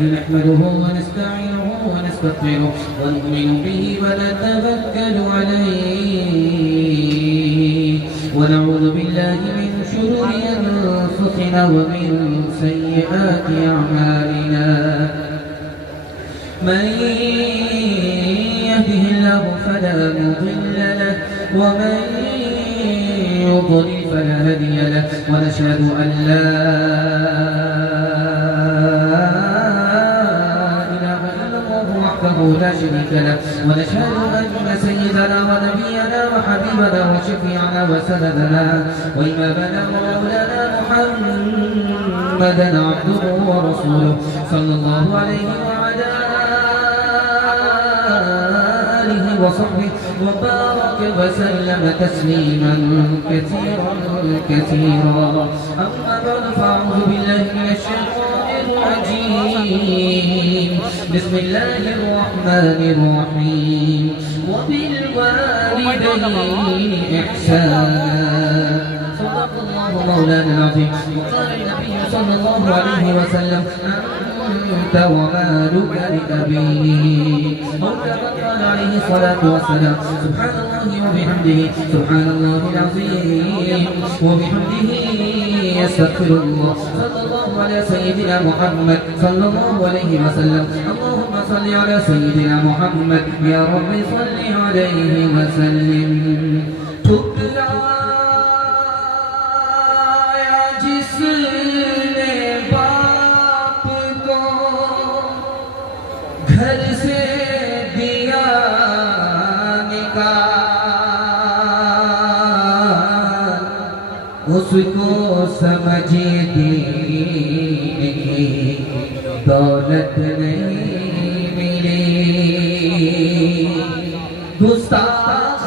نحمده ونستعينه ونستغفره ونؤمن به ونتوكل عليه ونعوذ بالله من شرور أنفسنا ومن سيئات أعمالنا من يهده الله فلا مضل له ومن يضلل فلا هادي له ونشهد أن لا لا شريك له ونشهد أن سيدنا ونبينا وحبيبنا وشفيعنا وسندنا وإمامنا ومولانا محمدا عبده ورسوله صلى الله عليه وعلى آله وصحبه وبارك وسلم تسليما كثيرا كثيرا أما بعد فأعوذ بالله من الشيطان الرجيم بسم الله الرحمن الرحيم وبالوالدين إحسانا صدق الله مولانا العظيم وقال النبي صلى الله عليه وسلم أنت ومالك لأبيك أو كما قال عليه الصلاة والسلام سبحان الله وبحمده سبحان الله العظيم وبحمده يستغفر الله صلى الله على سيدنا محمد صلى الله عليه وسلم اللهم صل على سيدنا محمد يا رب صل عليه وسلم گھر سے دیا نکال اس کو سمجھ دین کی دولت نہیں ملی گستاخ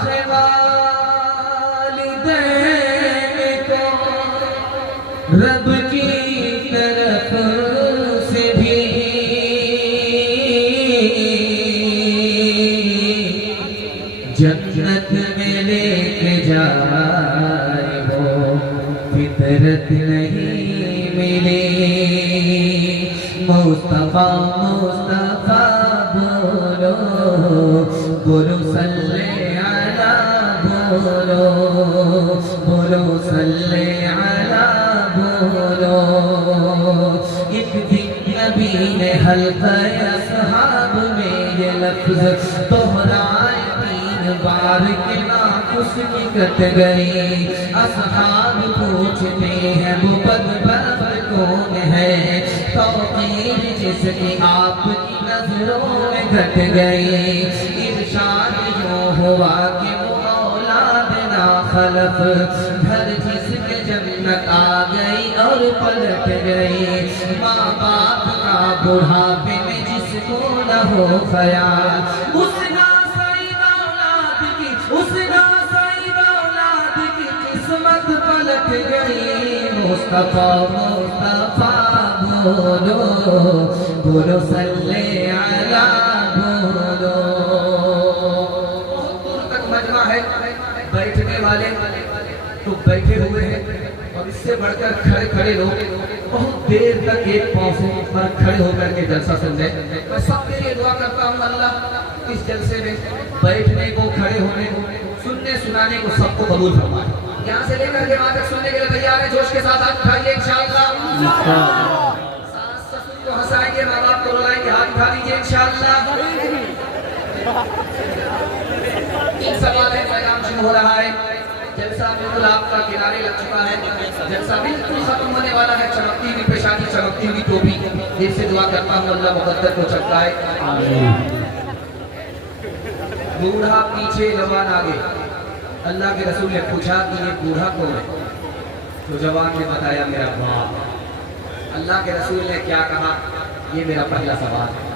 والدین کو رب کی طرف سے بھی جنت میں لے کے جائے وہ فطرت نہیں ملی مصطفیٰ مصطفیٰ بولو بولو صلی علی بولو بولو صلی علی بولو ایک دن نبی نے حلقہ اصحاب میں یہ لفظ دہرائے بار کے ناقص کی کٹ گئی اصحاب پوچھتے ہیں وہ بدبخت کون ہے توقیر جس کی آپ کی نظروں میں گھٹ گئی ارشاد یوں ہوا کہ وہ اولاد ناخلف گھر جس کے جنت آ گئی اور پلٹ گئی ماں باپ کا بڑھاپے میں جس کو نہ ہو خیال اس پلٹ گئی مصطفیٰ مصطفیٰ بولو بولو صلی علی بولو بہت دور تک مجمع ہے بیٹھنے والے تو بیٹھے ہوئے ہیں اور اس سے بڑھ کر کھڑے کھڑے لوگ بہت دیر تک ایک پاؤں پر کھڑے ہو کر کے جلسہ سمجھے میں سب کے لیے دعا کرتا ہوں اللہ اس جلسے میں بیٹھنے کو کھڑے ہونے کو سننے سنانے کو سب کو قبول فرمائے یہاں سے لے کر کے وہاں تک سننے کے لیے تیار ہے جوش کے ساتھ ہاتھ اٹھائیے انشاءاللہ ساس سسر کو ہنسائیں گے ماں باپ کو رلائیں گے ہاتھ اٹھا لیجیے انشاءاللہ تین سوال ہے پیغام شروع ہو رہا ہے جلسہ بالکل آپ کا کنارے لگ چکا ہے جلسہ بالکل ختم ہونے والا ہے چمکتی ہوئی پیشانی چمکتی ہوئی ٹوپی دل سے دعا کرتا ہوں اللہ مقدر کو چمکائے بوڑھا پیچھے جوان آگے اللہ کے رسول نے پوچھا کہ یہ بوڑھا کون ہے تو جوان نے بتایا میرا باپ اللہ کے رسول نے کیا کہا یہ میرا پہلا سوال ہے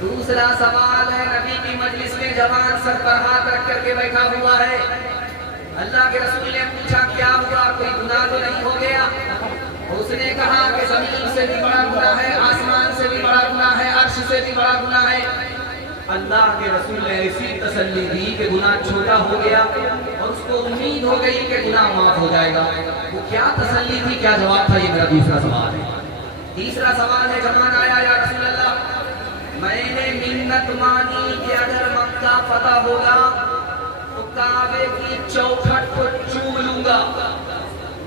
دوسرا سوال ہے نبی کی مجلس میں جوان سر پر ہاتھ رکھ کر کے بیٹھا ہوا ہے اللہ کے رسول نے پوچھا کیا ہوا کوئی گناہ تو نہیں ہو گیا اس نے کہا کہ زمین سے بھی بڑا گناہ ہے آسمان سے بھی بڑا گناہ ہے عرش سے بھی بڑا گناہ ہے اللہ کے رسول نے ایسی تسلی دی کہ گناہ چھوٹا ہو گیا اور اس کو امید ہو گئی کہ گناہ معاف ہو جائے گا وہ کیا تسلی تھی، کیا جواب تھا، یہ میرا دوسرا سوال ہے. تیسرا سوال ہے، زمان آیا یا رسول اللہ نیت مانی کہ اگر مکہ فتح ہوگا تو کعبے کی چوکھٹ کو چوم لوں گا.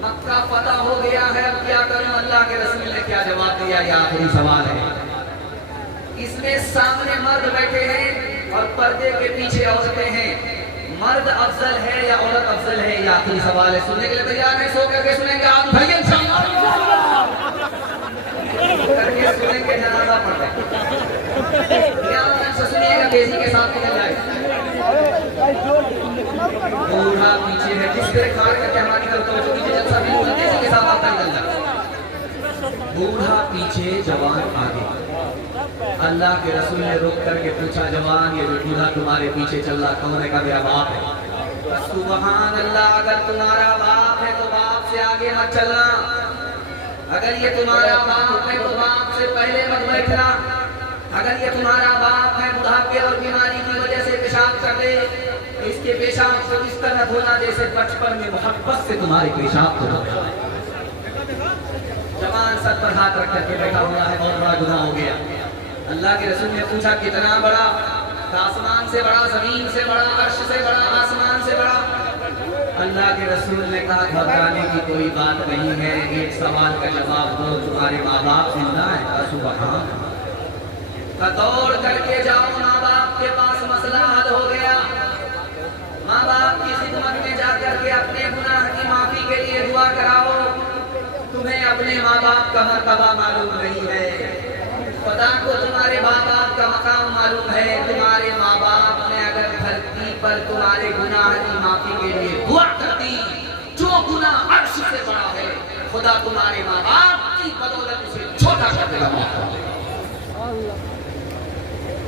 مکہ فتح ہو گیا ہے، اب کیا کروں؟ اللہ کے رسول نے کیا جواب دیا؟ یہ آخری سوال ہے. اس میں سامنے مرد بیٹھے ہیں اور پردے کے پیچھے عورتیں ہیں. مرد افضل ہے یا عورت افضل ہے؟ یہ آخری سوال ہے. سننے کے لیے تیار ہیں؟ سو کر کے سنیں گے آپ بھائی انشاءاللہ کر کے سنیں گے. جنازہ پڑھ رہے ہیں دھیان سے سنیے گا، تیزی کے ساتھ نکل جائے. بوڑھا پیچھے ہے، جس پہ کھار کر کے ہماری طرف توجہ کیجیے. جلسہ بھی ہوگا، تیزی کے ساتھ آپ کا نکل جائے. بوڑھا پیچھے، جوان آگے. اللہ کے رسول نے رک کر کے پوچھا، جوان یہ جو بوڑھا تمہارے پیچھے چل رہا کون ہے؟ کا میرا باپ ہے. سبحان اللہ، اگر تمہارا باپ ہے تو باپ سے آگے مت چلنا. اگر یہ تمہارا باپ ہے تو باپ سے پہلے مت بیٹھنا. اگر یہ تمہارا باپ ہے بڑھاپے اور بیماری کی وجہ سے پیشاب کر دے تو اس کے پیشاب کو اس طرح دھونا جیسے بچپن میں محبت سے تمہارے پیشاب کو دھونا. جوان سر پر ہاتھ رکھ کر کے بیٹھا ہوا ہے، بہت بڑا گناہ ہو گیا. اللہ کے رسول نے پوچھا کتنا بڑا؟ آسمان سے بڑا، زمین سے بڑا، عرش سے بڑا، آسمان سے بڑا. اللہ کے رسول نے کہا گھبرانے کی کوئی بات نہیں ہے، ایک سوال کا جواب دو، تمہارے ماں باپ زندہ ہے؟ سبحان. دوڑ کر کے جاؤ ماں باپ کے پاس، مسئلہ حل ہو گیا. ماں باپ کی خدمت میں جا کر کے اپنے گناہ کی معافی کے لیے دعا کراؤ. تمہیں اپنے ماں باپ کا مرتبہ معلوم نہیں ہے، خدا کو تمہارے ماں باپ کا مقام معلوم ہے. تمہارے ماں باپ نے اگر دھرتی پر تمہارے گناہ کی معافی کے لیے دعا کر دی، جو گناہ عرش سے بڑا ہے خدا تمہارے ماں باپ کی بدولت اسے چھوٹا کر دے گا.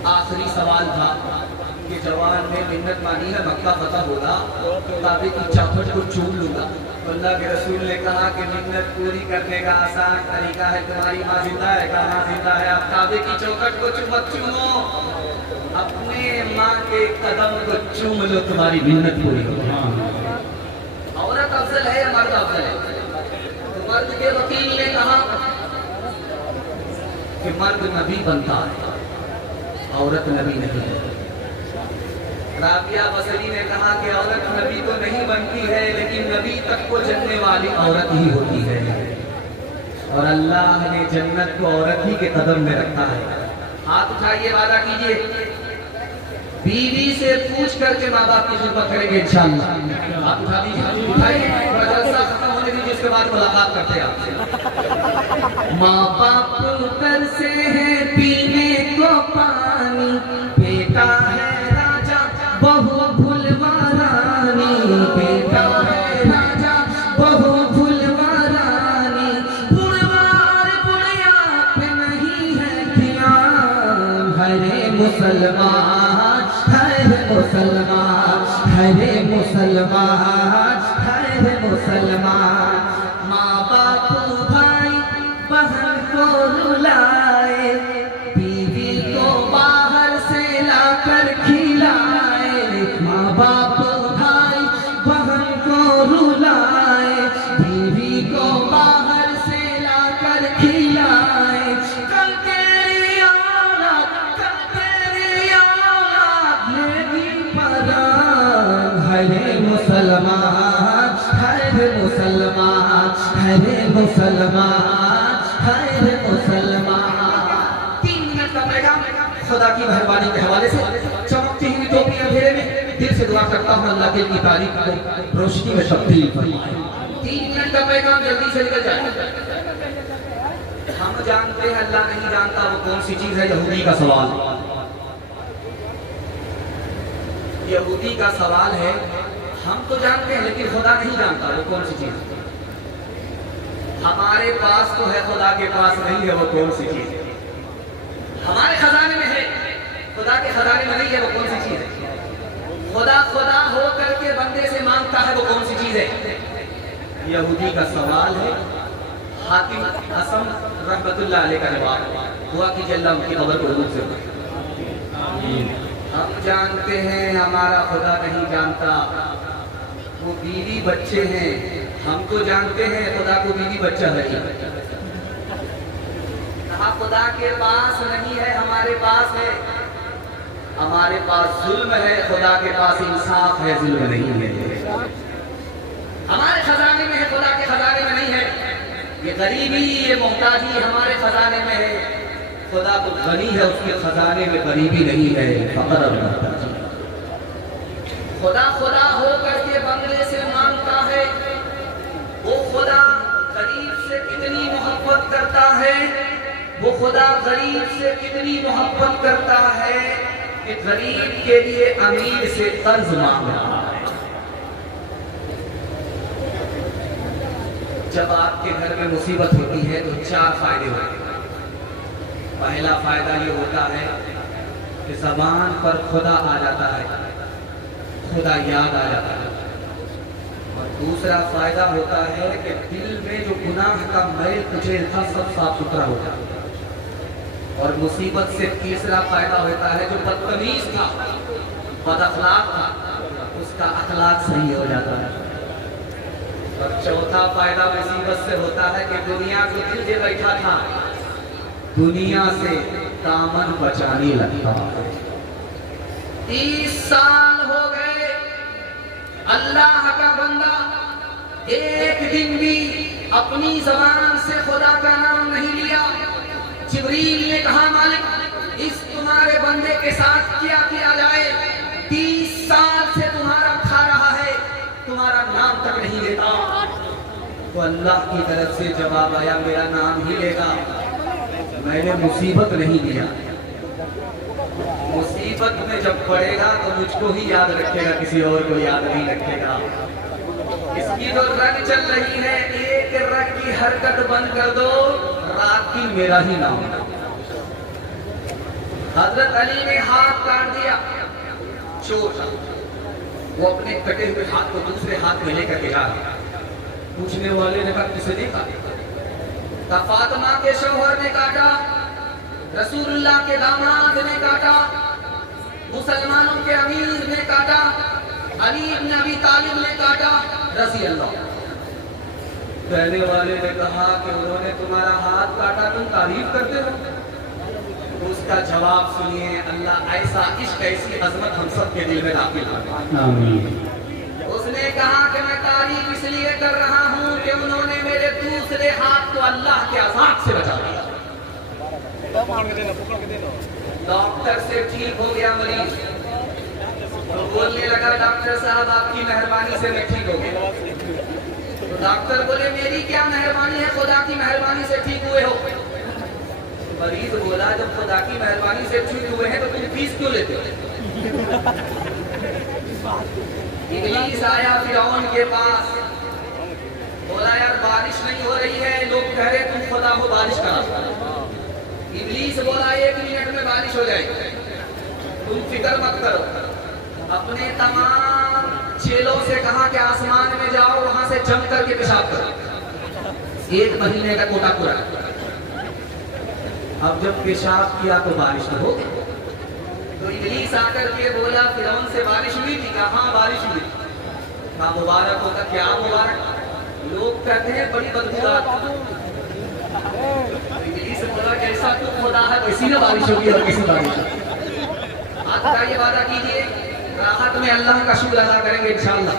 آخری سوال تھا کہ جوان نے منت مانی ہے مکہ فتح ہوگا، کعبے کی چوکھٹ کو چوم لوں گا. اللہ کے رسول نے کہا کہ منت پوری کرنے کا آسان طریقہ ہے. تمہاری ماں زندہ ہے؟ کہاں زندہ ہے؟ آپ کعبے کی چوکھٹ کو مت چومو، اپنے ماں کے قدم کو چوم لو، تمہاری منت پوری ہوگی. عورت افضل ہے یا مرد افضل ہے؟ مرد کے وکیل نے کہا کہ مرد نبی بنتا ہے، عورت نبی نہیں ہے. رابعہ بصری نے کہا کہ عورت نبی تو نہیں بنتی ہے لیکن نبی تک کو جلنے والی عورت ہی ہوتی ہے، اور اللہ نے جنت کو عورت ہی کے قدم میں رکھا ہے. ہاتھ اٹھائیے، وعدہ کیجئے بیوی سے پوچھ کر کے ماں باپ کی خدمت کریں گے انشاءاللہ. ہاتھ اٹھا دیجیے، اٹھائیے، تھوڑا جلسہ ختم ہونے دیجیے، اس کے بعد ملاقات کرتے ہیں آپ سے. ماں باپ ترسے ہیں پینے کو پانی، بیٹا ہے راجا بہو بھلوا رانی، بیٹا ہے راجا بہو بھلوا رانی. بڑھوار بڑھیا پہ نہیں ہے دھیان، ہرے مسلمان ہرے مسلمان ہرے مسلمان ہرے مسلمان. ماں باپ بھائی بہن کو رلائے، بیوی کو باہر سے لا کر کھلائے. ماں باپ بھائی بہن کو رلائے، بیوی کو باہر سے لا کر کھلائے. کل تیری اولاد، کل تیری اولاد میری پران. ہرے مسلمان ہرے مسلمان ہرے مسلمان ہرے مسلمان. 3 منٹ کا پیغام خدا کی مہربانی کے حوالے سے. چمکتی ہوئی ٹوپی اندھیرے میں، دل سے دعا کرتا ہوں اللہ کے کی تاریخ کو روشنی میں تبدیل فرمائے. 3 منٹ کا پیغام جلدی سے نکل جائے. ہم جانتے ہیں اللہ نہیں جانتا وہ کون سی چیز ہے. یہودی کا سوال، یہودی کا سوال ہے. ہم تو جانتے ہیں لیکن خدا نہیں جانتا وہ کون سی چیز ہے. ہمارے پاس تو ہے، خدا کے پاس نہیں ہے وہ کون سی چیز ہے. ہمارے خزانے میں ہے، خدا کے خزانے میں نہیں ہے وہ کون سی چیز ہے. خدا خدا ہو کر کے بندے سے مانگتا ہے وہ کون سی چیز ہے. یہودی کا سوال ہے. حاتم حسن رحمت اللہ علیہ کا جواب ہوا کہ اللہ ان کی قبر کو حضور سے. ہم جانتے ہیں ہمارا خدا نہیں جانتا، وہ بیوی بچے ہیں. ہم تو جانتے ہیں خدا کو بیوی بچہ ہے. کہا خدا کے پاس نہیں ہے، ہمارے پاس ہے. ہمارے پاس ظلم ہے، خدا کے پاس انصاف ہے، ظلم نہیں ہے۔ ہمارے خزانے میں ہے، خدا کے خزانے میں نہیں ہے۔ یہ غریبی، یہ محتاجی ہمارے خزانے میں ہے، خدا تو غنی ہے، اس کے خزانے میں غریبی نہیں ہے، فقر اور محتاجی۔ خدا خدا ہو کر کے بنگلے سے مانگتا ہے، وہ خدا غریب سے کتنی محبت کرتا ہے، وہ خدا غریب سے کتنی محبت کرتا ہے کہ غریب کے لیے امیر سے قرض مانگ رہا ہے۔ جب آپ کے گھر میں مصیبت ہوتی ہے تو 4 فائدے ہوتے ہیں۔ پہلا فائدہ یہ ہوتا ہے کہ زبان پر خدا آ جاتا ہے، خدا یاد آ جاتا ہے۔ اور دوسرا فائدہ ہوتا ہے کہ دل میں جو گناہ کا میل کچیل تھا سب صاف ستھرا ہو جاتا ہے۔ اور مصیبت سے تیسرا فائدہ ہوتا ہے جو بدتمیز تھا، بد اخلاق تھا، اس کا اخلاق صحیح ہو جاتا ہے۔ اور چوتھا فائدہ مصیبت سے ہوتا ہے کہ دنیا کو دل سے بیٹھا تھا، دنیا سے دامن بچانے لگتا ہے۔ 30 سال ہو گئے، اللہ کا بندہ ایک دن بھی اپنی زبان سے خدا کا نام نہیں لیا۔ جبریل نے کہا مالک اس تمہارے بندے کے ساتھ کیا کیا جائے، 30 سال سے تمہارا کھا رہا ہے، تمہارا نام تک نہیں لیتا۔ تو اللہ کی طرف سے جواب آیا میرا نام ہی لے گا، میں نے مصیبت نہیں دیا۔ مصیبت میں جب پڑے گا تو مجھ کو ہی یاد رکھے گا، کسی اور کو یاد نہیں رکھے گا۔ اس کی جو رگ چل رہی ہے، ایک رگ کی حرکت بند کر دو، رات کی میرا ہی نام۔ حضرت علی نے ہاتھ کاٹ دیا، چور تھا، وہ اپنے کٹے ہوئے ہاتھ کو دوسرے ہاتھ میں لے کر کے جا رہا۔ پوچھنے والے نے کہا کسے نے کاٹا؟ فاطمہ کے شوہر نے کاٹا، رسول اللہ کے داماد نے کاٹا، مسلمانوں کے امیر نے کاٹا، علی بن ابی طالب نے کاٹا رضی اللہ۔ کہنے والے نے کہا کہ انہوں نے تمہارا ہاتھ کاٹا، تم تعریف کرتے ہو؟ اس کا جواب سنیے، اللہ ایسا عشق، ایسی عظمت ہم سب کے دل میں داخل کرے۔ آمین۔ اس نے کہا کہ میں تعریف اس لیے کر رہا ہوں کہ انہوں نے میرے دوسرے ہاتھ کو اللہ کے عذاب سے بچا دیا۔ ڈاکٹر سے ٹھیک ہو گیا مریض، تو بولنے لگا ڈاکٹر صاحب آپ کی مہربانی سے میں ٹھیک ہو گیا۔ تو ڈاکٹر بولے میری کیا مہربانی ہے، خدا کی مہربانی سے ٹھیک ہوئے ہو۔ مریض بولا جب خدا کی مہربانی سے ٹھیک ہوئے ہیں تو تم فیس کیوں لیتے ہو؟ ابلیس آیا فرعون کے پاس، بولا یار بارش نہیں ہو رہی ہے، لوگ کہہ رہے تم خدا ہو بارش کرا۔ ابلیس بولا 1 منٹ میں بارش ہو جائے گی، تم فکر مت کرو۔ اپنے تمام چیلوں سے کہا کہ آسمان میں جاؤ، وہاں سے جم کر کے پیشاب کرو، 1 مہینے کا کوٹا پورا۔ اب جب پیشاب کیا تو بارش تو ہو گئی۔ تو ابلیس آ کر کے بولا فرعون سے بارش ہوئی تھی؟ کہا ہاں بارش ہوئی۔ کہا مبارک ہوتا، کیا مبارک؟ لوگ کہتے ہیں بڑی بدبو آتی۔ ابلیس بولا جیسا تو خدا ہے ویسی نہ بارش ہوگی اور کسی بارش ہوگی۔ ہاتھ اٹھائیے، وعدہ کیجئے راحت میں اللہ کا شکر ادا کریں گے انشاءاللہ،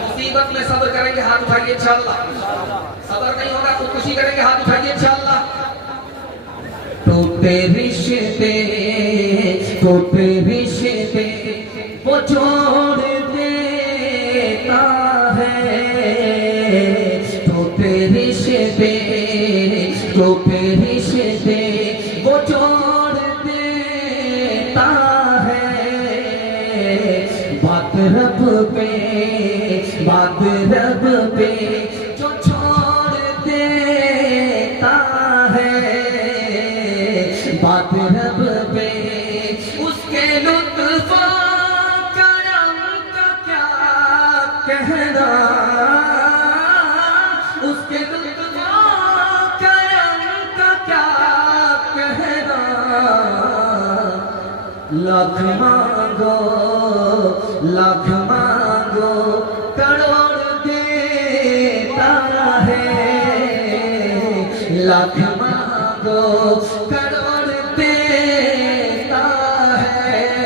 مصیبت میں صبر کریں گے، ہاتھ اٹھائیے انشاءاللہ، صبر نہیں ہوگا خودکشی کریں گے، ہاتھ اٹھائیے انشاءاللہ۔ ٹوٹے رشتے ٹوٹے رشتے وہ جوڑ دیتا ہے، ٹوٹے رشتے ٹوٹے رشتے وہ جوڑ دیتا ہے، بات رب پہ بات رب پہ جو چھوڑ دیتا ہے، بات رب پہ اس کے لطف و کرم کا کیا کہنا، اس کے لطف و کرم کا کیا کہنا، لاکھ مانگو لاکھ مانگو کروڑ دیتا ہے، لاکھ مانگو کروڑ دیتا ہے،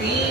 3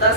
10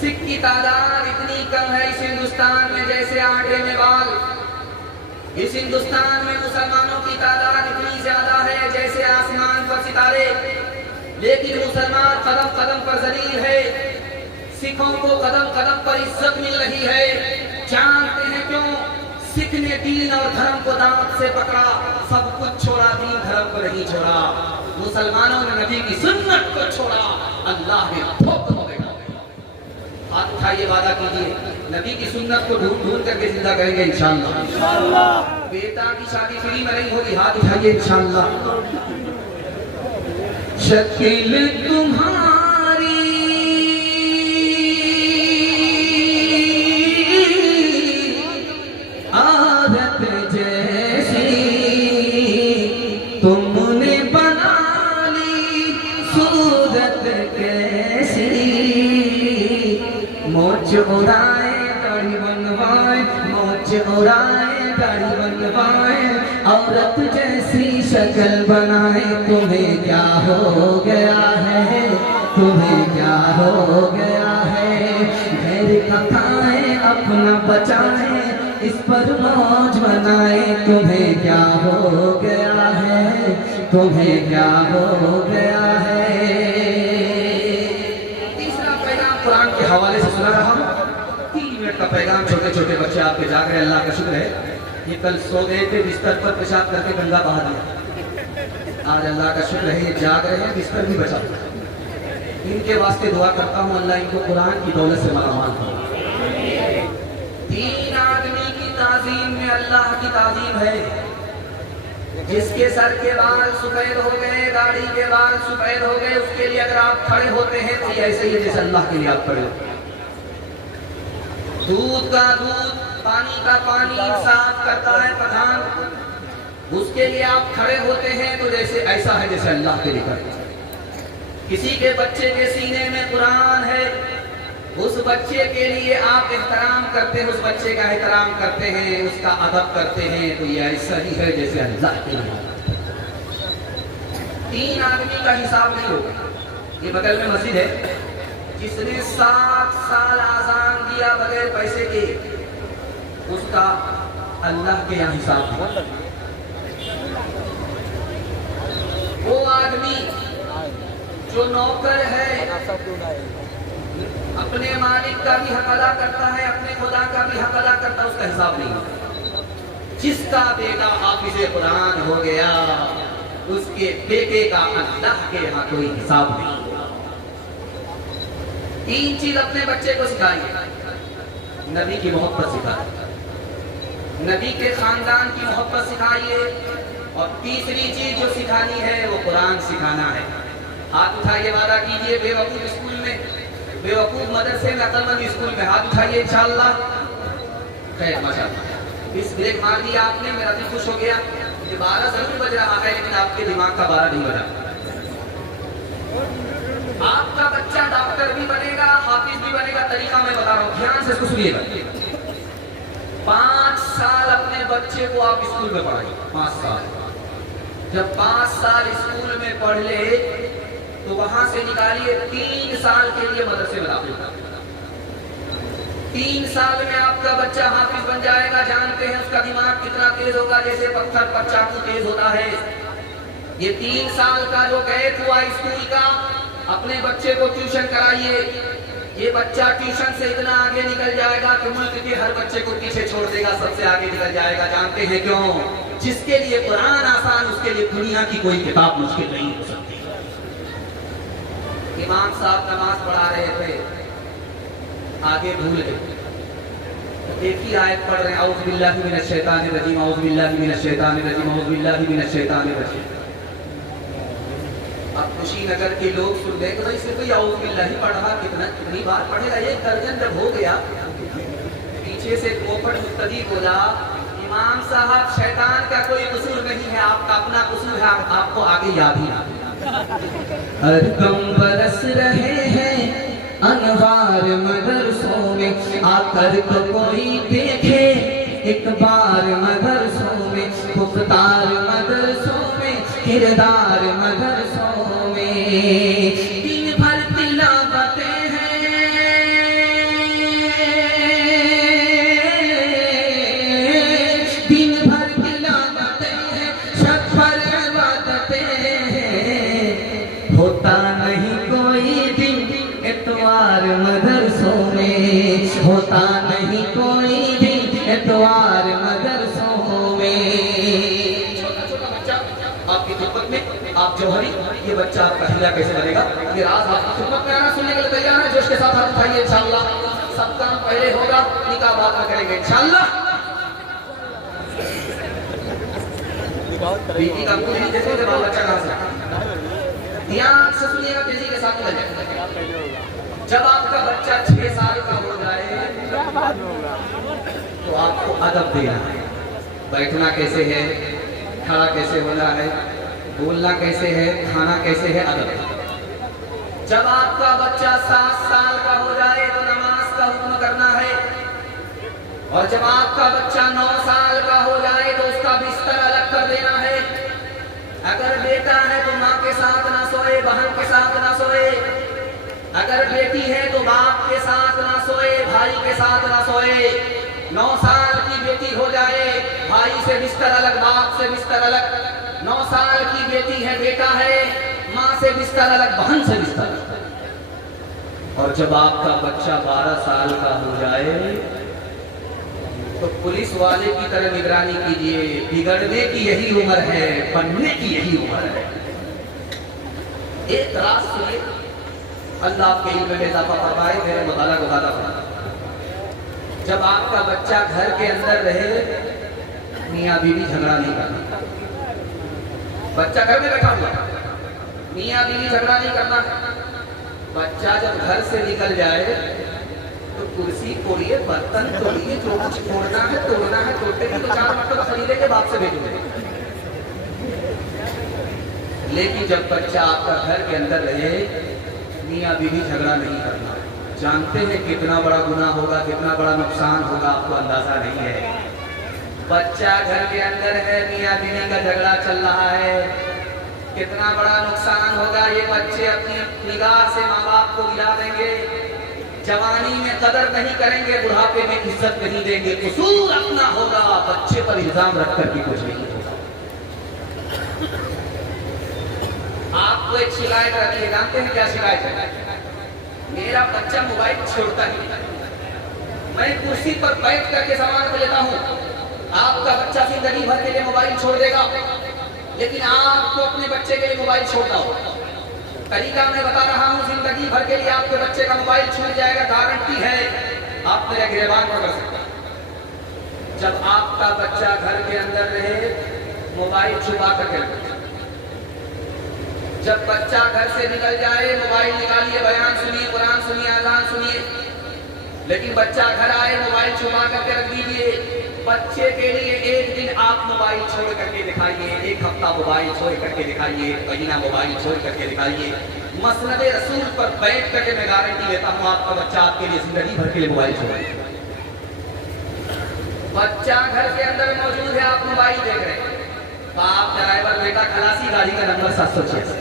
سکھ کی تعداد اتنی کم ہے اس ہندوستان میں جیسے آٹے میں بال. اس ہندوستان میں مسلمانوں کی تعداد اتنی زیادہ ہے جیسے آسمان پر ستارے. لیکن مسلمان قدم قدم پر ذلیل ہے. سکھوں کو قدم قدم پر عزت مل رہی ہے. جانتے ہیں کیوں؟ سکھ نے دین اور دھرم کو دامن سے پکڑا. سب کچھ چھوڑا, دین دھرم کو نہیں چھوڑا. مسلمانوں نے نبی کی سنت کو چھوڑا. اللہ نے ٹھوک دو بیٹا. ہاتھ اٹھائیے, وعدہ کیجیے نبی کی سنت کو ڈھونڈ ڈھونڈ کر کے زندہ کریں گے انشاءاللہ. بیٹا کی شادی فری میں نہیں ہوگی, ہاتھ اٹھائیے انشاءاللہ. شکل تمہاری عادت جیسی تم نے بنا لی صورت کیسی. موچ اڑائے داڑھی بنوائے, موچ اڑائے داڑھی بنوائے, عورت جیسی شکل بنائے. تمہیں کیا ہو گیا ہے, تمہیں کیا ہو گیا ہے. گھر کا کھائیں اپنا بچائیں, اس پر موج بنائیں. تمہیں کیا ہو گیا ہے, تمہیں کیا ہو گیا ہے. تیسرا پیغام قرآن کے حوالے سے سنا رہا ہوں. 3 منٹ کا پیغام. چھوٹے چھوٹے بچے آپ کے جاگ رہے, اللہ کا شکر ہے. یہ کل سو گئے تھے, بستر پر پیشاب کر کے گندا بہا دیا. آج اللہ کا شکر ہے یہ جاگ رہے ہیں, بستر بھی بچا. ان کے واسطے دعا کرتا ہوں اللہ ان کو قرآن کی دولت سے مالامال کرے. 3 آدمی کی تعظیم میں اللہ کی تعظیم ہے. جس کے سر کے بال سفید ہو گئے, داڑھی کے بال سفید ہو گئے, اس کے لیے اگر آپ کھڑے ہوتے ہیں تو یہ ایسے ہی جیسے اللہ کے لیے آپ کھڑے ہوتے ہیں. دودھ کا دودھ, پانی کا پانی صاف کرتا ہے پردھان, اس کے لیے آپ کھڑے ہوتے ہیں تو جیسے ایسا ہے جیسے اللہ کے لیے کرتے ہیں. کسی کے بچے کے سینے میں قرآن ہے, اس بچے کے لیے آپ احترام کرتے ہیں, اس بچے کا احترام کرتے ہیں, اس کا ادب کرتے ہیں, تو یہ ایسا ہی ہے جیسے اللہ کے لیے. 3 آدمی کا حساب نہیں ہوگا. یہ بغل میں مسجد ہے, جس نے 7 سال آزان دیا بغیر پیسے کے, اس کا اللہ کے یہاں حساب نہیں. وہ آدمی جو نوکر ہے, اپنے مالک کا بھی حق ادا کرتا ہے, اپنے خدا کا بھی حق ادا کرتا ہے, اس کا حساب نہیں. جس کا بیٹا حافظ قرآن ہو گیا, اس کے بیٹے کا اللہ کے یہاں کوئی حساب نہیں. 3 چیز اپنے بچے کو سکھائیے. نبی کی محبت سکھائیے, نبی کے خاندان کی محبت سکھائیے, اور تیسری چیز جو سکھانی ہے وہ قرآن سکھانا ہے. ہاتھ اٹھائیے, وعدہ کیجئے. بے وقوف اسکول میں, بے وقوف مدرسے میں, عقل مند اسکول میں, ہاتھ اٹھائیے انشاءاللہ. خیر ماشاءاللہ. اس بریک مار دیا آپ نے, میرا دل خوش ہو گیا. یہ 12 ضرور بج رہا ہے لیکن آپ کے دماغ کا 12 نہیں بجا. آپ کا بچہ ڈاکٹر بھی بنے گا, حافظ بھی بنے گا. طریقہ میں بتا رہا ہوں, دھیان سے اس کو سنیے گا. 5 سال اپنے بچے کو آپ اسکول میں پڑھائیے. 5 سال. جب 5 سال اسکول میں پڑھ لے تو وہاں سے نکالیے 3 سال کے لیے مدرسے میں داخل. 3 سال میں آپ کا بچہ حافظ بن جائے گا. جانتے ہیں اس کا دماغ کتنا تیز ہوگا, جیسے پتھر پر چاقو تیز ہوتا ہے. یہ 3 سال کا جو گیپ ہوا اسکول کا, اپنے بچے کو ٹیوشن کرائیے. یہ بچہ ٹیوشن سے اتنا آگے نکل جائے گا کہ ملک کے ہر بچے کو پیچھے چھوڑ دے گا, سب سے آگے نکل جائے گا. جانتے ہیں کیوں؟ جس کے لیے قرآن آسان, اس کے لیے دنیا کی کوئی کتاب مشکل نہیں ہو سکتی. امام صاحب نماز پڑھا رہے تھے, آگے بھول گئے. ایک ہی آیت پڑھ رہے ہیں, اعوذ باللہ من الشیطان الرجیم, اعوذ باللہ من الشیطان الرجیم, اعوذ باللہ من الشیطان الرجیم. اب خوشی نگر کے لوگ سن رہے کہ اس سے کوئی اعوذ باللہ ہی پڑھ رہا, کتنی بار پڑھے گا. ایک درجن جب ہو گیا, پیچھے سے کوپڑ مقتدی بولا, امام صاحب شیطان کا کوئی قصور نہیں ہے, آپ کا اپنا قصور ہے, آپ کو آگے یاد ہی نہ. ہر دم برس رہے ہیں انوار مدرسوں میں, آ کر تو کوئی دیکھے ایک بار مدرسوں میں. مختار مدرسوں میں, کردار مدرسوں میں, دن بھر تلاوتیں ہیں, اتوار مدرسوں میں، ہوتا نہیں کوئی بھی اتوار مدرسوں میں۔ چھوٹا چھوٹا بچہ آپ کی خدمت میں، آپ جوہری، یہ بچہ آپ کا ہیرا کیسے بنے گا، یہ راز آپ کی خدمت میں آنا سننے کے لیے تیار ہے؟ جوش کے ساتھ ہاتھ اٹھائیے انشاءاللہ۔ سب کام پہلے ہوگا، نکاح بعد میں کریں گے انشاءاللہ۔ بیٹی کا منہ نہیں دیکھو کہ بال بچہ کہاں سے، دھیان سے سنیے گا، تیزی کے ساتھ لگے۔ جب آپ کا بچہ 6 سال کا ہو جائے تو آپ کو ادب دینا ہے، بیٹھنا کیسے ہے، کھڑا کیسے ہونا ہے، بولنا کیسے ہے، کھانا کیسے ہے، ادب۔ جب آپ کا بچہ 7 سال کا ہو جائے تو نماز کا حکم کرنا ہے، اور جب آپ کا بچہ 9 سال کا ہو جائے تو اس کا بستر الگ کر دینا ہے۔ اگر بیٹا ہے تو ماں کے ساتھ نہ سوئے، بہن کے ساتھ نہ سوئے۔ اگر بیٹی ہے تو باپ کے ساتھ نہ سوئے، بھائی کے ساتھ نہ سوئے۔ 9 سال کی بیٹی ہو جائے، بھائی سے بستر الگ، باپ سے بستر الگ۔ 9 سال کی بیٹی ہے، بیٹا ہے، ماں سے بستر الگ، بہن سے بستر الگ۔ اور جب آپ کا بچہ 12 سال کا ہو جائے تو پولیس والے کی طرح نگرانی کیجئے، بگڑنے کی یہی عمر ہے، بننے کی یہی عمر ہے۔ ایک راز سنیے، اللہ آپ کے علم میں اضافہ فرمائے، میرے مطالعہ کو زیادہ فرمائے۔ جب آپ کا بچہ گھر کے اندر رہے، میاں بیوی جھگڑا نہیں کرنا۔ بچہ گھر میں بیٹھا ہوا، میاں بیوی جھگڑا نہیں کرنا۔ بچہ جب گھر سے نکل جائے تو کرسی توڑیے، برتن توڑیے، جو کچھ توڑنا ہے توڑتے ہیں تو 4 مرتبہ خریدے کے باپ سے بھیجو گے۔ لیکن جب بچہ آپ کا گھر کے اندر رہے، میاں بیوی جھگڑا نہیں کرنا۔ جانتے ہیں کتنا بڑا گناہ ہوگا، کتنا بڑا نقصان ہوگا، آپ کو اندازہ نہیں ہے۔ بچہ گھر کے اندر ہے، میاں بیوی کا جھگڑا چل رہا ہے، کتنا بڑا نقصان ہوگا۔ یہ بچے اپنی نگاہ سے ماں باپ کو گرا دیں گے، جوانی میں قدر نہیں کریں گے، بڑھاپے میں عزت نہیں دیں گے۔ قصور اپنا ہوگا، بچے پر الزام رکھ کر بھی کچھ نہیں ہوگا۔ آپ کو ایک شکایت رکھیے، جانتے ہیں کیا شکایت ہے؟ میرا بچہ موبائل چھوڑتا ہی نہیں، میں کرسی پر بیٹھ کر کے سامان لیتا ہوں۔ آپ کا بچہ زندگی بھر کے لیے موبائل چھوڑ دے گا، لیکن آپ کو اپنے بچے کے لیے موبائل چھوڑنا ہوگا۔ طریقہ میں بتا رہا ہوں، زندگی بھر کے لیے آپ کے بچے کا موبائل چھوٹ جائے گا، گارنٹی ہے، آپ میرے گریبان پکڑ سکتے ہیں۔ جب آپ کا بچہ گھر کے اندر رہے، موبائل چھپا کر کے رکھیں۔ جب بچہ گھر سے نکل جائے، موبائل نکالیے، بیان سنیے، قرآن سنیے، اذان سنیے۔ لیکن بچہ گھر آئے، موبائل چھپا کر کے رکھ دیجیے۔ بچے کے لیے ایک دن آپ موبائل چھوڑ کر کے دکھائیے، ایک ہفتہ موبائل چھوڑ کر کے دکھائیے، ایک مہینہ موبائل چھوڑ کر کے دکھائیے۔ مسند رسول پر بیٹھ کر کے میں گارنٹی لیتا ہوں، آپ کا بچہ آپ کے لیے زندگی بھر کے لیے موبائل چھوڑے۔ بچہ گھر کے اندر موجود ہے، آپ موبائل دیکھ رہے ہیں، باپ ڈرائیور، بیٹا کھلاسی، گاڑی کا نمبر 786۔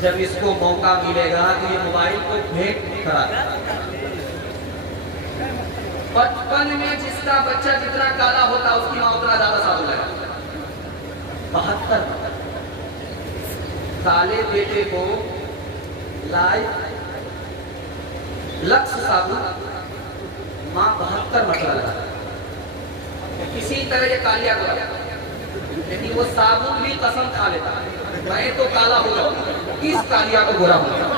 جب اس کو موقع ملے گا تو یہ موبائل کو بھیٹ کرا دے۔ بچپن میں جس کا بچہ جتنا کالا ہوتا اس کی ماں اتنا زیادہ صابن لگا۔ 72 کالے بیٹے کو لائے لکس صابن، ماں 72 مرتبہ لگا۔ کسی طرح یہ کالیا گیا، لیکن وہ صابن بھی قسم کھا لیتا، میں تو کالا ہو جاؤں، اس کالیا کو گورا ہو جاؤں۔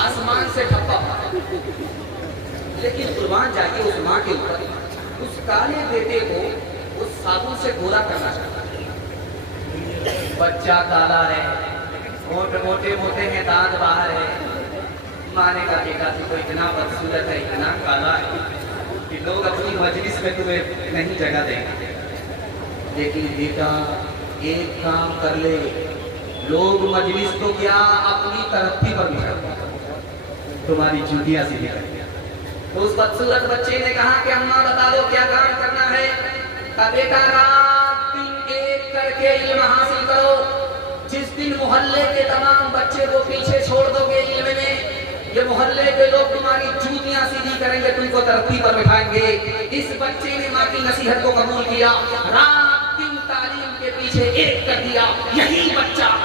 آسمان سے ٹھپا، لیکن قربان جائیے اس ماں کے اوپر، اس کالے بیٹے کو اس صابن سے گورا کرنا چاہتا ہے۔ بچہ کالا ہے، موٹے موٹے ہیں، دانت باہر ہے، ماں نے کہا بیٹا تو اتنا بدصورت ہے، اتنا کالا ہے کہ لوگ اپنی مجلس میں تمہیں نہیں جگہ دیں گے، لیکن بیٹا ایک کام کر لے، لوگ مجلس تو کیا اپنی ترقی پر بھی کرتے ہیں، تمہاری جوتیاں سیدھی کر دیا۔ تو اس بدصورت بچے نے کہا کہ اماں بتا دو کیا کام کرنا ہے؟ کہا بیٹا رات دن ایک کر کے علم حاصل کرو، جس دن محلے کے تمام بچے کو پیچھے چھوڑ دو گے علم میں، یہ محلے کے لوگ تمہاری جوتیاں سیدھی کریں گے، تم کو ترقی پر بٹھائیں گے۔ اس بچے نے ماں کی نصیحت کو قبول کیا، رات دن تعلیم کے پیچھے ایک کر دیا، یہی بچہ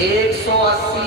180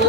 2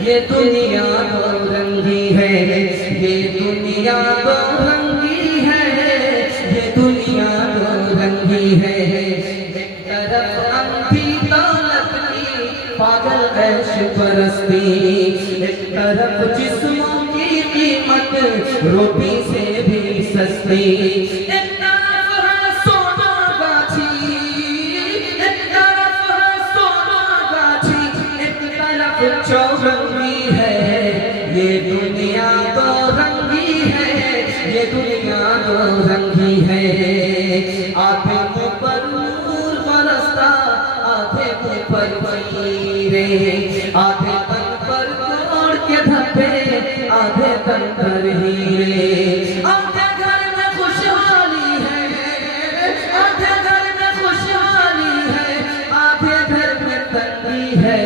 یہ دنیا دو رنگی ہے، یہ دنیا دو رنگی ہے، یہ دنیا دو رنگی ہے، ایک طرف اندھی دولت کی پاگل عیش پرستی، ایک طرف جسموں کی قیمت روٹی سے بھی سستی، ایک طرف ہے سونا گاچھی، ایک طرف ہے سونا گاچھی، ایک طرف چورنگی ہے، یہ دنیا دو رنگی ہے، یہ دنیا دو رنگی ہے، آدھے منہ پر نور برستا، آدھے منہ پر ویرے، آدھے تن پر توڑ کے دھپے، آدھے تن پر ہیرے، آدھے گھر میں خوشحالی ہے، آدھے گھر میں خوشحالی ہے، آدھے گھر میں تنگی ہے،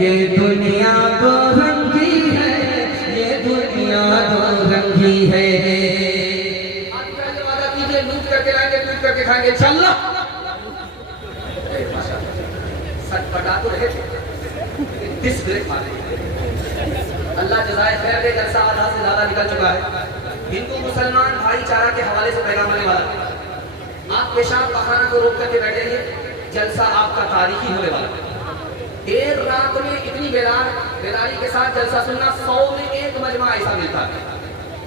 یہ دنیا دو رنگی ہے، یہ دنیا دو رنگی ہے۔ آج پہلے وعدہ کیجئے لوٹ کر کے لائیں گے، لوٹ کر کے کھائیں گے، انشاءاللہ۔ سچ پٹا تو رہے تھے ڈس بریک مارے، اللہ جزائے خیر دے، جلسہ آدھا سے زیادہ نکل چکا ہے۔ ہندو مسلمان بھائی چارہ کے حوالے سے پیغام آنے والا ہے، آپ پیشاب پخانہ کو روک کر کے بیٹھے رہیے، جلسہ آپ کا تاریخی ہونے والا ہے۔ دیر رات میں اتنی بیداری کے ساتھ جلسہ سننا 100 میں ایک مجمع ایسا ملتا ہے۔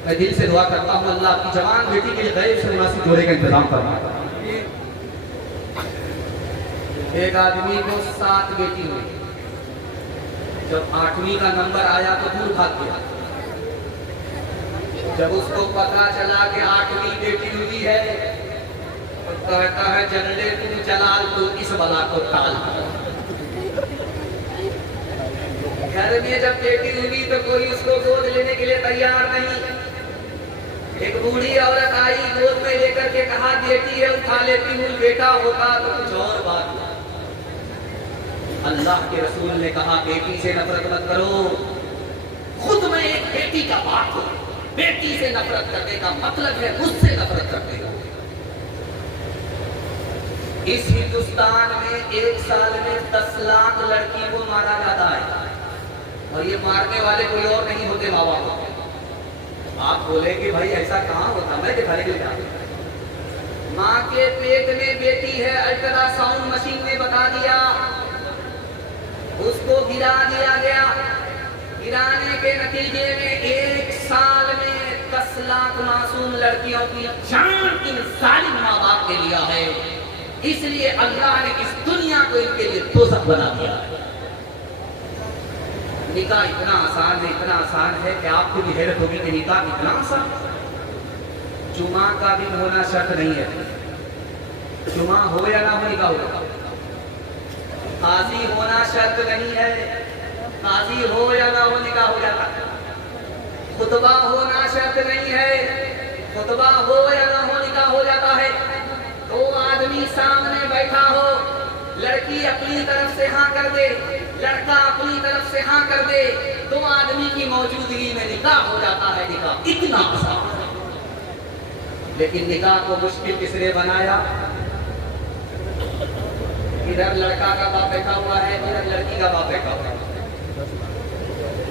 میں دل سے دعا کرتا ہوں اللہ آپ کی جوان بیٹی کے غیر سے مناسب جوڑے کا انتظام فرمائے۔ ایک آدمی کو 7 بیٹی ہوئی، جب 8ویں کا نمبر آیا تو دور بھاگ گیا۔ جب اس کو پتا چلا کہ 8ویں بیٹی ہوئی ہے تو کہتا ہے جنڈے تو جلال تو اس بلا کو ٹال۔ گھر میں جب بیٹی ہوئی تو کوئی اس کو گود لینے کے لیے تیار نہیں۔ ایک بوڑھی عورت آئی، گود میں لے کر کے کہا بیٹی ہے اٹھا لیتی ہوں، بیٹا ہوتا تو کچھ اور بات۔ اللہ کے رسول نے کہا بیٹی سے نفرت مت کرو، خود میں ایک بیٹی کا باپ ہوں، بیٹی سے نفرت کرنے کا مطلب ہے مجھ سے نفرت کرنے کا۔ اس ہندوستان میں ایک سال میں 10 لاکھ لڑکی کو مارا جاتا ہے، اور یہ مارنے والے کوئی اور نہیں ہوتے ماں باپ ہوتے۔ آپ بولیں کہ بھائی ایسا کہاں ہوتا، میں دکھانے کے لیے جاتا۔ ماں کے پیٹ میں بیٹی ہے، الٹرا ساؤنڈ مشین نے بتا دیا، اس کو گرا دیا گیا۔ گرانے کے نتیجے میں ایک سال میں 10 لاکھ معصوم لڑکیوں کی جان ان ظالم ماں باپ نے لیا ہے۔ اس لیے اللہ نے اس دنیا کو ان کے لیے دوزخ بنا دیا ہے۔ نکاح اتنا آسان ہے کہ آپ کو بھی حیرت ہوگی کہ نکاح اتنا آسان ہے۔ جمعہ کا دن ہونا شرط نہیں ہے، جمعہ ہو یا نہ ہو نکاح ہوگا۔ قاضی ہونا شرط نہیں ہے، قاضی ہو یا نہ ہو نکاح ہو جاتا ہے۔ خطبہ ہونا شرط نہیں ہے، خطبہ ہو یا نہ ہو نکاح ہو جاتا ہے۔ 2 آدمی سامنے بیٹھا ہو، لڑکی اپنی طرف سے ہاں کر دے، لڑکا اپنی طرف سے ہاں کر دے، 2 آدمی کی موجودگی میں نکاح ہو جاتا ہے۔ نکاح اتنا آسان ہے، لیکن نکاح کو مشکل کس نے بنایا؟ ادھر لڑکا کا باپ بیٹھا ہوا ہے، ادھر لڑکی کا باپ بیٹھا ہوا ہے۔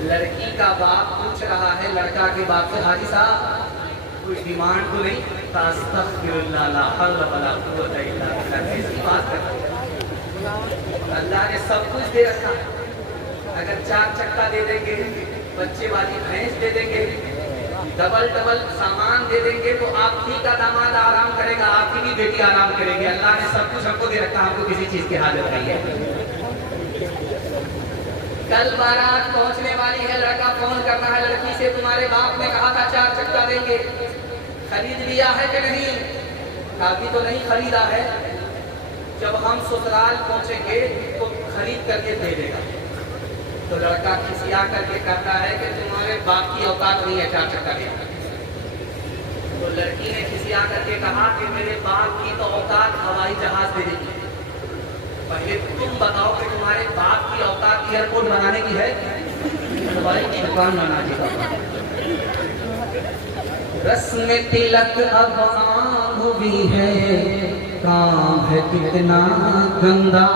لڑکی کا باپ پوچھ رہا ہے لڑکا کے باپ سے، حاجی صاحب کوئی ڈیمانڈ تو نہیں؟ استغفر اللہ لا حول ولا قوت الا باللہ، کیسی بات کر رہے ہیں؟ اللہ نے سب کچھ دے رکھا ہے، اگر 4 چکا دے دیں گے، بچے والی بھینس دے دیں گے، ڈبل سامان دے دیں گے تو آپ ہی کا داماد آرام کرے گا، آپ ہی کی بیٹی آرام کرے گی۔ اللہ نے سب کچھ ہم کو دے رکھا، ہم کو کسی چیز کی حاجت نہیں ہے۔ کل بارات پہنچنے والی ہے، لڑکا فون کرنا ہے لڑکی سے، تمہارے باپ نے کہا تھا 4 چکا دیں گے، خرید لیا ہے کہ نہیں؟ کافی تو نہیں خریدا ہے، جب ہم سسرال پہنچیں گے تو خرید کر کے دے دے گا۔ تو لڑکا کھسیا کر کے کہتا ہے کہ تمہارے باپ کی اوقات نہیں ہے 4 چکا دینے۔ تو لڑکی نے کھسیا کر کے کہا کہ میرے باپ کی تو اوقات ہوائی جہاز دینے کی، پہلے تم بتاؤ کہ تمہارے باپ کی اوقات ایئرپورٹ بنانے کی ہے، ہوائی کی دکان بنانے کا۔ رسم تلک اب عام ہوئی ہے، کام ہے کتنا گندا،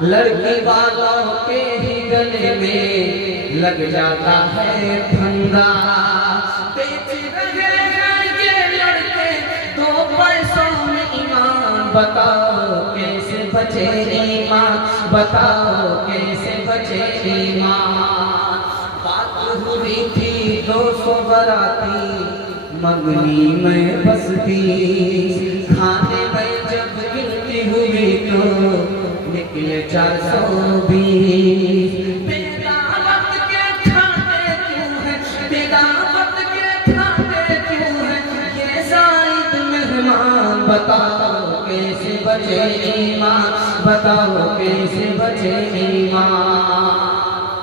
لڑکی والوں کے ہی گلے میں لگ جاتا ہے پھندا، بیچ رہے ہیں یہ لڑکے دو پیسوں میں ایمان، بتاؤ کیسے بچے ایمان، بتاؤ کیسے بچے ایمان۔ بات ہوئی تھی 200 باراتی منگنی میں بستی، کھانے میں جب گنتی ہوئی تو نکلے 420۔ بے دعوت کے کھاتے کیوں ہیں، بے دعوت کے کھاتے کیوں ہیں یہ زائد مہمان، بتاؤ کیسے بچے ایمان، بتاؤ کیسے بچے ایمان۔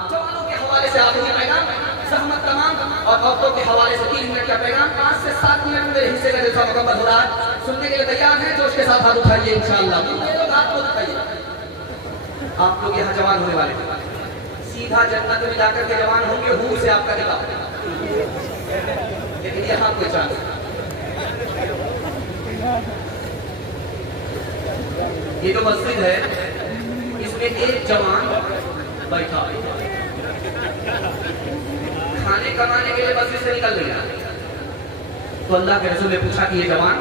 جوانوں کے حوالے سے آخری پیغام، زحمت تمام، اور وقتوں کے حوالے سے 3 منٹ کا پیغام، 5 سے 7 منٹ میرے حصے کا جلسہ مکمل ہو رہا ہے۔ سننے کے لیے تیار ہیں؟ جوش کے ساتھ ہاتھ اٹھائیے انشاءاللہ۔ یہ لوگ ہاتھ کو اٹھائیے، آپ لوگ یہاں جوان ہونے والے ہیں، سیدھا جنت میں جا کر کے جوان ہوں گے، حور سے آپ کا نکاح، لیکن یہاں کوئی چانس نہیں۔ یہ جو مسجد ہے اس میں ایک جوان بیٹھا کھانے کمانے کے لیے مسجد سے نکل گیا، تو اللہ کے رسول نے پوچھا کہ یہ جوان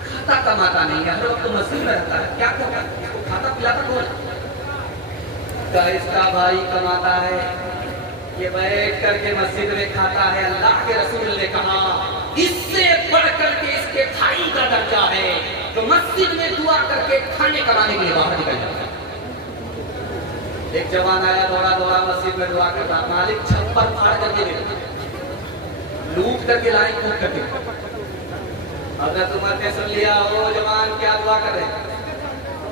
کھاتا کماتا نہیں ہے، ہر وقت تو مسجد میں رہتا ہے، کیا کرتا ہے، اس کو کھاتا پلاتا کون؟ کہا اس کا بھائی کماتا ہے، یہ بیٹھ کر کے مسجد میں کھاتا ہے۔ اللہ کے رسول نے کہا اس سے بڑھ کر کے اس کے بھائی کا درجہ ہے جو مسجد میں دعا کر کے کھانے کمانے کے لیے باہر نکل جاتا ہے۔ ایک جوان آیا، دوڑا دوڑا مسجد میں دعا کرتا، مالک چھپر پھاڑ کر کے دیتا، لوٹ کر کے لائن کود کر کے۔ حضرت عمر نے سن لیا، او جوان کیا دعا کر رہے ہیں؟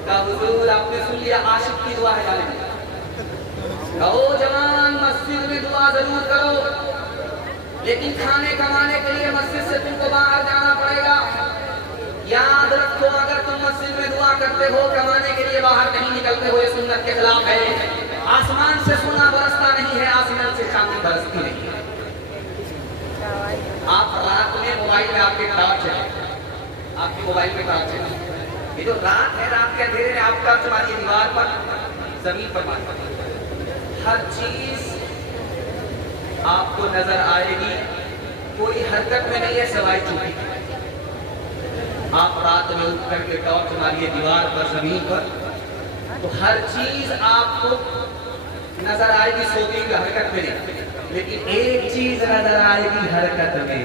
کہا حضور آپ نے سن لیا عاشق کی دعا ہے جانے۔ کہا او جوان مسجد میں دعا ضرور کرو، لیکن کھانے کمانے کے لیے مسجد سے تم کو باہر جانا پڑے گا۔ یاد رکھو اگر تم مسجد میں دعا کرتے ہو کمانے کے لیے باہر نہیں نکلتے ہو، یہ سنت کے خلاف ہے۔ آسمان سے سونا برستا نہیں ہے، آسمان سے چاندی برستی نہیں ہے۔ آپ رات میں موبائل میں آپ کے ٹارچ ہے، آپ کی موبائل میں ٹارچ ہے، یہ جو رات ہے، رات کے اندھیرے میں آپ ٹارچ ماری دیوار پر، زمین پر ماری، ہر چیز آپ کو نظر آئے گی، کوئی حرکت میں نہیں ہے سوائے چوٹی۔ آپ رات میں اٹھ کر کے ٹارچ ماریے دیوار پر، زمین پر، تو ہر چیز آپ کو نظر آئے گی سوتی ہوئی، حرکت میں نہیں، لیکن ایک چیز نظر آئے گی حرکت میں۔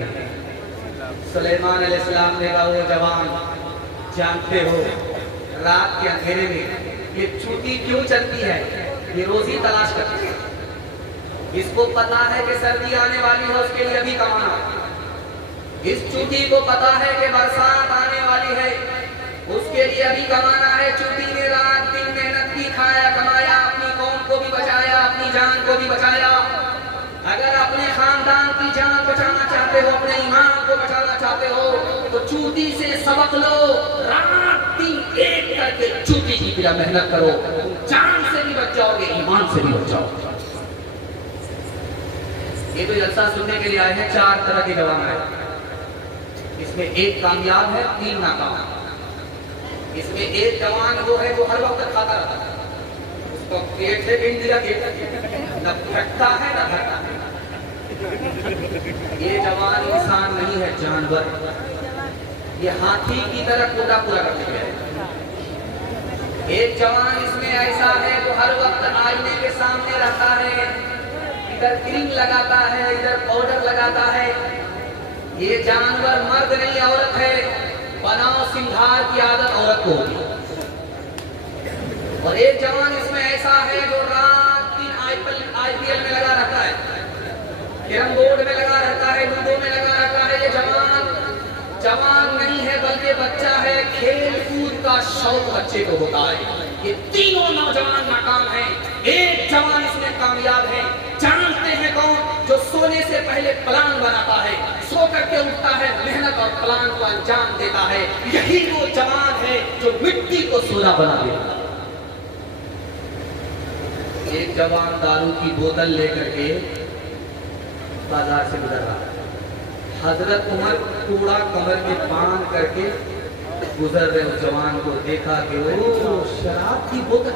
سلیمان علیہ السلام نے کہا وہ جوان جانتے ہو رات کے اندھیرے میں یہ چوٹی کیوں چلتی ہے؟ یہ روزی تلاش کرتی ہے، اس کو پتا ہے کہ سردی آنے والی ہے، اس کے لیے ابھی کمانا۔ اس چوٹی کو پتا ہے کہ برسات آنے والی ہے، اس کے لیے ابھی کمانا ہے۔ چوٹی نے رات دن محنت کی، کھایا کمایا، اپنی قوم کو بھی بچایا، اپنی جان کو بھی بچایا۔ اگر اپنے خاندان کی جان بچانا چاہتے ہو، اپنے ایمان کو بچانا چاہتے ہو، تو چوٹی سے سبق لو، رات دن ایک کر کے چوٹی کی طرح محنت کرو، جان سے بھی بچ جاؤ گے، ایمان سے بھی بچ جاؤ گے۔ یہ تو جلسہ سننے کے لیے آئے ہیں، 4 طرح کے جوان ہیں، اس میں ایک کامیاب ہے، 3 ناکام۔ اس میں ایک جوان وہ ہے جو ہر وقت کھاتا رہتا ہے، اس کو پیٹ سے بھیج دیا گیا، نہ پھٹتا ہے نہ بھرتا ہے۔ یہ جوان انسان نہیں ہے، جانور، یہ ہاتھی کی طرح کوٹا پورا کر چکے ہیں۔ ایک جوان اس میں ایسا ہے جو ہر وقت آئینے کے سامنے رہتا ہے، ادھر کریم لگاتا ہے، ادھر پاؤڈر لگاتا ہے۔ یہ جانور مرد نہیں عورت ہے، بناؤ سنگھار کی عادت عورت کو ہوتی ہے۔ اور ایک جوان اس میں ایسا ہے جو رات دن آئی پی ایل میں لگا رہتا ہے، کیرم بورڈ میں لگا رہتا ہے، لوڈو میں لگا رہتا ہے۔ یہ جوان نہیں ہے بلکہ بچہ ہے، کھیل کود کا شوق بچے کو ہوتا ہے۔ یہ تینوں نوجوان ناکام ہیں، ایک جوان اس میں کامیاب ہے۔ جانتے ہیں کون؟ جو سونے سے پہلے پلان بناتا ہے، سو کر کے اٹھتا ہے، محنت اور پلان کو انجام دیتا ہے۔ یہی وہ جوان ہے جو مٹی کو سونا بنا دیتا ہے۔ ایک جوان دارو کی بوتل لے کر کے بازار سے گزر رہا ہے، حضرت عمر کوڑا کمر میں باندھ کر کے گزر رہے اس جوان کو دیکھا کہ وہ شراب کی بوتل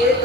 1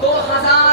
2000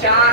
4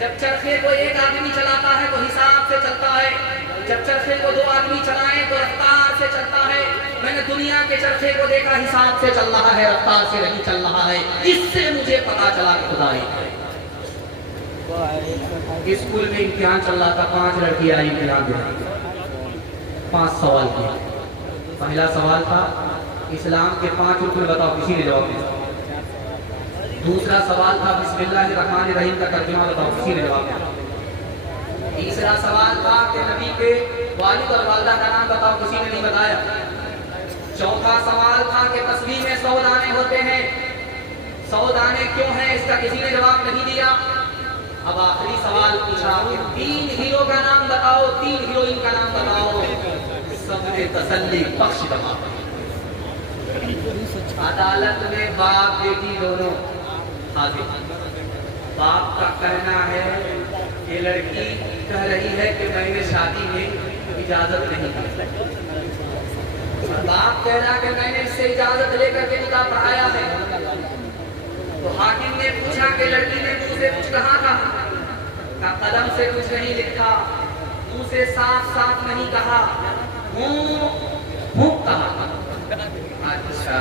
جب چرخے کو ایک آدمی چلاتا ہے تو حساب سے چلتا ہے، جب چرخے کو 2 آدمی چلائیں تو رفتار سے چلتا ہے۔ میں نے دنیا کے چرخے کو دیکھا حساب سے چل رہا ہے، رفتار سے نہیں چل رہا ہے۔ اس سے مجھے پتا چلا کہ خدا ایک ہے۔ اسکول میں امتحان چل رہا تھا، 5 لڑکی آئی امتحان دینے، 5 سوال کیا۔ پہلا سوال تھا اسلام کے 5 رکن بتاؤ، کسی نے جواب دیا۔ دوسرا سوال تھا بسم اللہ الرحمن الرحیم کا ترجمہ بتاؤ، کسی نے جواب دیا۔ تیسرا سوال تھا کہ نبی کے والد اور والدہ کا نام بتاؤ، کسی نے نہیں بتایا۔ چوتھا سوال تھا کہ تسبیح میں 100 دانے ہوتے ہیں، 100 دانے کیوں ہیں، اس کا کسی نے جواب نہیں دیا۔ اب آخری سوال پوچھا کہ 3 ہیرو کا نام بتاؤ، 3 ہیروئن کا نام بتاؤ۔ سب نے تسلی بخش جواب۔ عدالت میں باپ بیٹی دونوں حاضر۔ باپ کا کہنا ہے یہ لڑکی کہہ رہی ہے کہ میں نے شادی میں اجازت نہیں دی، باپ کہہ رہا کہ میں نے اس سے اجازت لے کر کے نکاح پڑھایا ہے۔ تو حاکم نے پوچھا کہ لڑکی نے منہ سے کچھ کہا تھا؟ کہا قلم سے کچھ نہیں لکھا، منہ سے صاف صاف نہیں کہا، ہوں کہا۔ اچھا،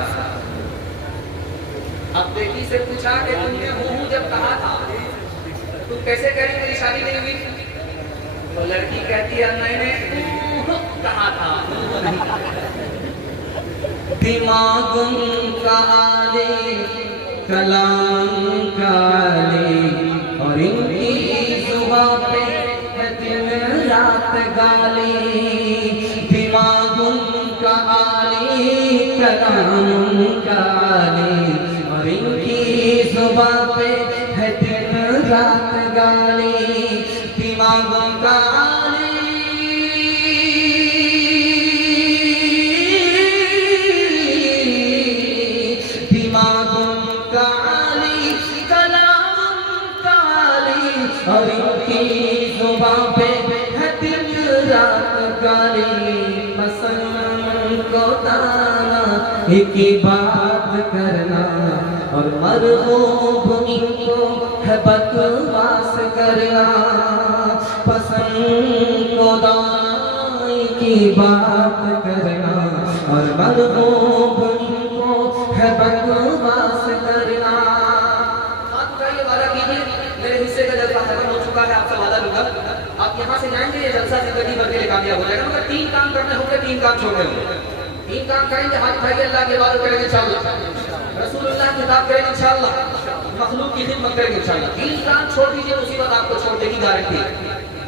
اب بیٹی سے پوچھا کہ تم نے ہوں جب کہا تھا تم کیسے کہہ رہی میری شادی نہیں ہوئی؟ تو لڑکی کہتی ہے میں نے کہا تھا، نہیں کہا۔ دماغ کا عالم کلام کا عالم اور ان کی زبان پہ ہے دن رات گالی۔ دماغ کا عالم کلام کا عالم اور ان کی زبان پہ ہے دن رات گالی۔ دماغ کا اور ان کی زبان پہ ہے دن رات گالی۔ پسند کو دانا ایک ہی بات کرنا اور مرغوب ان کو ہے بکواس کرنا۔ پسند کو دانا ایک ہی بات کرنا اور مرغوب ان کو ہے بکواس کرنا۔ میرے حصے کا جلسہ ختم ہو چکا ہے، آپ سے وعدہ لوں گا آپ یہاں سے جائیں گے یہ جلسہ زندگی بھر کے لیے کامیاب ہو جائے گا، مگر 3 کام کرنے ہوں گے، 3 کام چھوڑنے ہوں گے۔ 3 کام کریں گے، ہاتھ اٹھائیے، اللہ کی عبادت کریں گے انشاءاللہ، رسول اللہ کی خدمت کریں گے انشاءاللہ، مخلوق کی خدمت کریں گے انشاءاللہ۔ 3 کام چھوڑ دیجیے، مصیبت آپ کو چھوڑ دے گی گارنٹی۔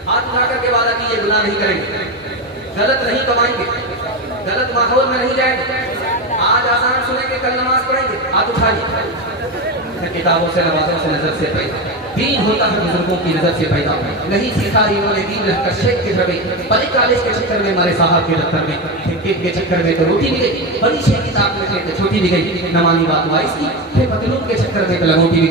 ہاتھ اٹھا کر کے وعدہ کیجیے گناہ نہیں کریں گے، غلط نہیں کمائیں گے، غلط ماحول میں نہیں جائیں گے، آج آسان سنیں گے، کل نماز پڑھیں گے۔ ہاتھ اٹھائیے، کتابوں سے نمازوں سے نظر سے پیدا دین ہوتا ہے، بزرگوں کی نظر سے پیدا نہیں سیکھا انہوں نے دین رہ کر شیخ کے گھر میں، بڑے کالج کے چکر میں، ہمارے صاحب کے دفتر میں، ٹھیکے کے چکر میں تو روٹی بھی گئی، بڑی شیخ کتاب میں تھے تو چھوٹی بھی گئی، نمانی بات وائس کی، پھر مطلوب کے چکر میں تو لنگوٹی بھی گئی۔